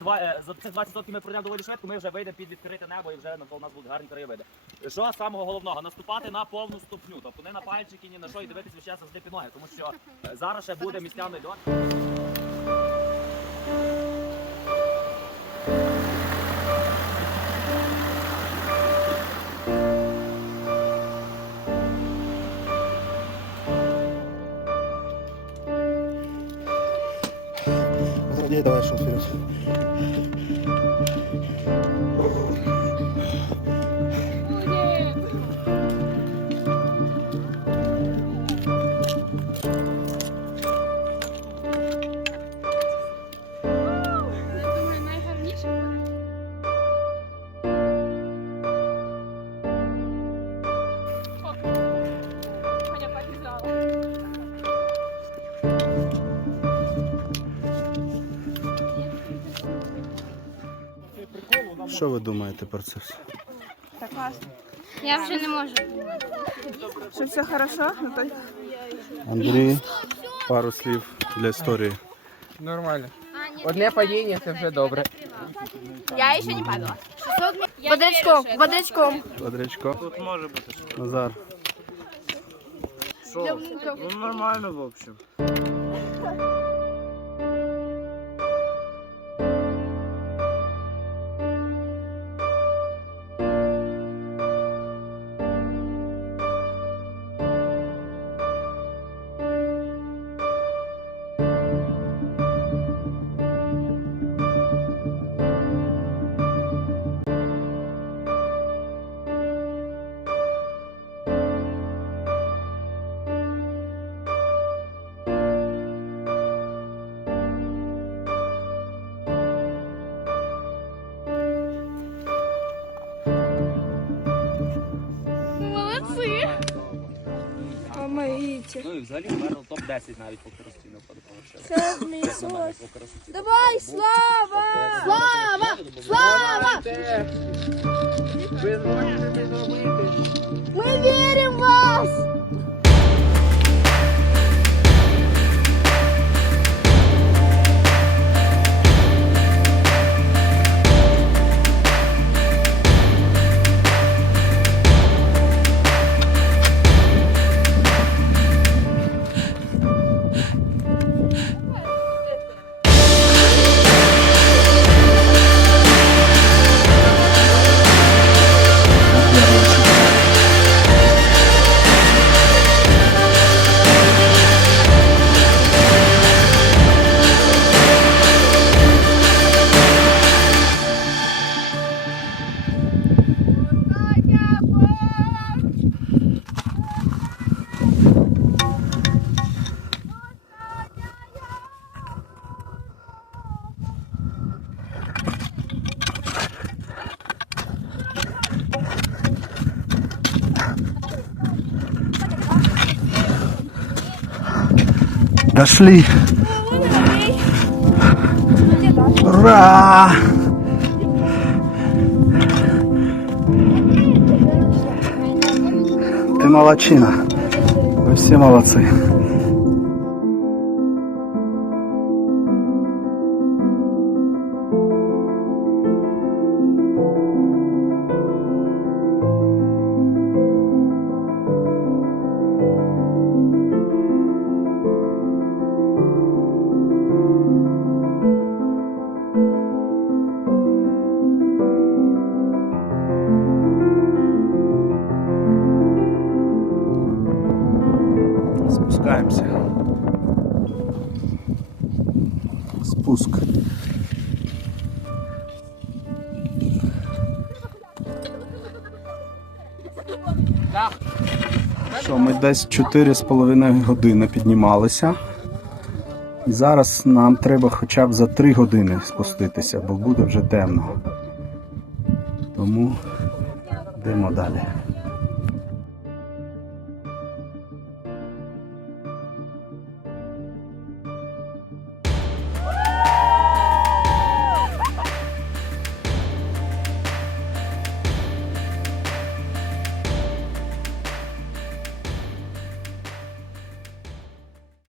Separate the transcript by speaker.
Speaker 1: Два, е, за цих 20 років ми пройдемо доволі швидко, ми вже вийдемо під відкрите небо і вже навколо нас будуть гарні краєвиди. Що самого головного? Наступати на повну ступню, тобто не на пальчики, ні на що і дивитися весь час завжди під ноги, тому що е, зараз ще буде містями льот.
Speaker 2: Отойди, давай, шел вперед. Що ви думаєте про це все?
Speaker 3: Так класно.
Speaker 4: Я вже не можу.
Speaker 3: Що все хорошо? Ну, то...
Speaker 2: Андрій, пару слів для історії.
Speaker 5: Нормально. Одне падіння це вже добре.
Speaker 4: Я ще не падала. Бодрячком, бодрячком.
Speaker 2: Квадрячко.
Speaker 6: Тут може бути.
Speaker 2: Назар.
Speaker 6: Що? Ну нормально, в общем.
Speaker 3: Помогите.
Speaker 1: Ну і взагалі вмерло топ-10 навіть по коростійну впаду
Speaker 3: Це мій сос. Давай, слава!
Speaker 4: Слава! Слава!
Speaker 2: Дошли. Ура! Ты молодчина. Вы все молодцы. Спускаемся. Спуск. Що, ми десь 4,5 години піднімалися. І зараз нам треба хоча б за 3 години спуститися, бо буде вже темно. Тому йдемо далі.